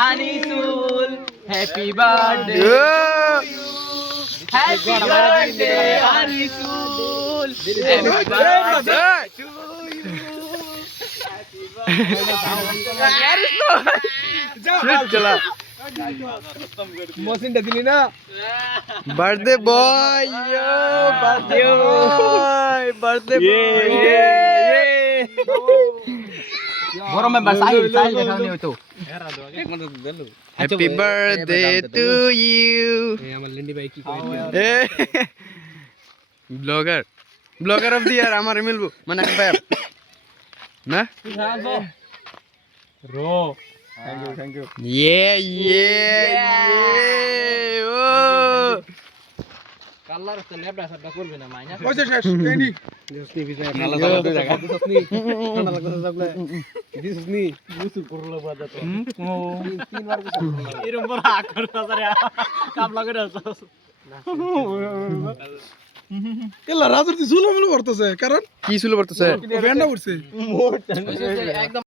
Anisul happy birthday happy birthday Anisul happy birthday চলা মসিনটা দিলি না birthday boy birthday boy birthday গরমে বাস আইল দেখানি হইতো হ্যাপি বার্থডে টু ইউ আমার লেন্ডি ভাই কি কই ব্লগার ব্লগার অফ দি ইয়ার আমার মিলবো মানে ভাই না রো থ্যাংক ইউ ইয়ে ও কালার তো নেবড়া সাদা করবে না মাইনা ওই যে শেষ এনি দিসনি ভিজা ভালো ভালো জায়গা দিসনি ঠান্ডা লাগছে সবলে দিসনি মুসু করলো বাদা তো তিনবার গুছু এরকম বড় আকার বাজারে কাম লাগে না এলা রাজুর দি জুলুম করতেছে কারণ কি শুরু করতেছে ভ্যান্ডা উঠছে একদম